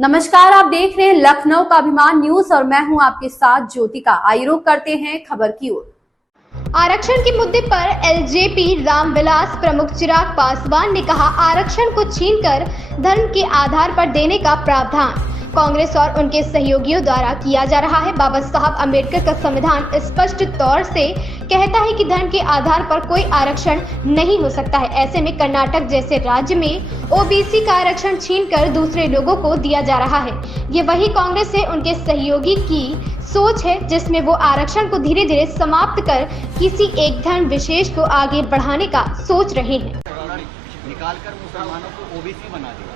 नमस्कार, आप देख रहे हैं लखनऊ का अभिमान न्यूज और मैं हूं आपके साथ ज्योतिका। आइए रुक करते हैं खबर की ओर। आरक्षण के मुद्दे पर एलजेपी रामविलास प्रमुख चिराग पासवान ने कहा, आरक्षण को छीनकर धर्म के आधार पर देने का प्रावधान कांग्रेस और उनके सहयोगियों द्वारा किया जा रहा है। बाबा साहब अम्बेडकर का संविधान स्पष्ट तौर से कहता है कि धर्म के आधार पर कोई आरक्षण नहीं हो सकता है। ऐसे में कर्नाटक जैसे राज्य में ओबीसी का आरक्षण छीनकर दूसरे लोगों को दिया जा रहा है। ये वही कांग्रेस से उनके सहयोगी की सोच है, जिसमें वो आरक्षण को धीरे धीरे समाप्त कर किसी एक धर्म विशेष को आगे बढ़ाने का सोच रहे हैं। निकालकर मुसलमानों को ओबीसी बना दिया।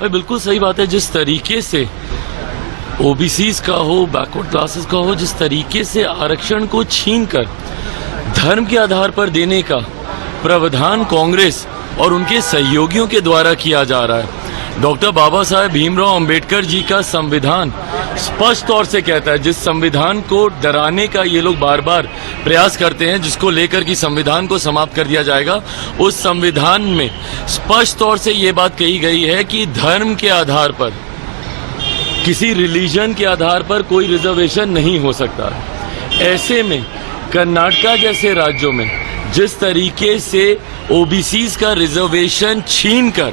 भाई बिल्कुल सही बात है। जिस तरीके से ओबीसीज का हो, बैकवर्ड क्लासेस का हो, जिस तरीके से आरक्षण को छीनकर धर्म के आधार पर देने का प्रावधान कांग्रेस और उनके सहयोगियों के द्वारा किया जा रहा है। डॉक्टर बाबा साहेब भीमराव अंबेडकर जी का संविधान स्पष्ट तौर से कहता है, जिस संविधान को डराने का ये लोग बार बार प्रयास करते हैं, जिसको लेकर कि संविधान को समाप्त कर दिया जाएगा, उस संविधान में स्पष्ट तौर से ये बात कही गई है कि धर्म के आधार पर, किसी रिलीजन के आधार पर कोई रिजर्वेशन नहीं हो सकता। ऐसे में कर्नाटक जैसे राज्यों में जिस तरीके से ओबीसीज का रिजर्वेशन छीनकर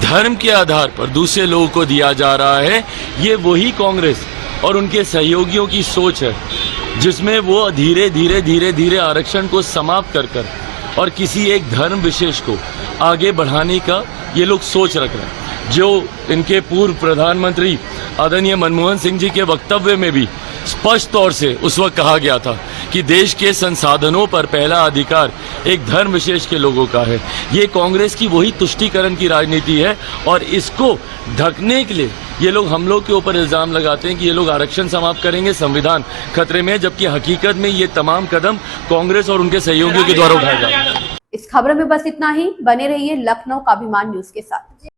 धर्म के आधार पर दूसरे लोगों को दिया जा रहा है, ये वही कांग्रेस और उनके सहयोगियों की सोच है, जिसमें वो धीरे धीरे आरक्षण को समाप्त कर और किसी एक धर्म विशेष को आगे बढ़ाने का ये लोग सोच रख रहे हैं। जो इनके पूर्व प्रधानमंत्री आदरणीय मनमोहन सिंह जी के वक्तव्य में भी स्पष्ट तौर से उस वक्त कहा गया था कि देश के संसाधनों पर पहला अधिकार एक धर्म विशेष के लोगों का है। ये कांग्रेस की वही तुष्टीकरण की राजनीति है और इसको ढकने के लिए ये लोग हम लोग के ऊपर इल्जाम लगाते हैं कि ये लोग आरक्षण समाप्त करेंगे, संविधान खतरे में है, जबकि हकीकत में ये तमाम कदम कांग्रेस और उनके सहयोगियों के द्वारा उठाए जा रहे हैं। इस खबर में बस इतना ही। बने रहिए लखनऊ का अभिमान न्यूज के साथ।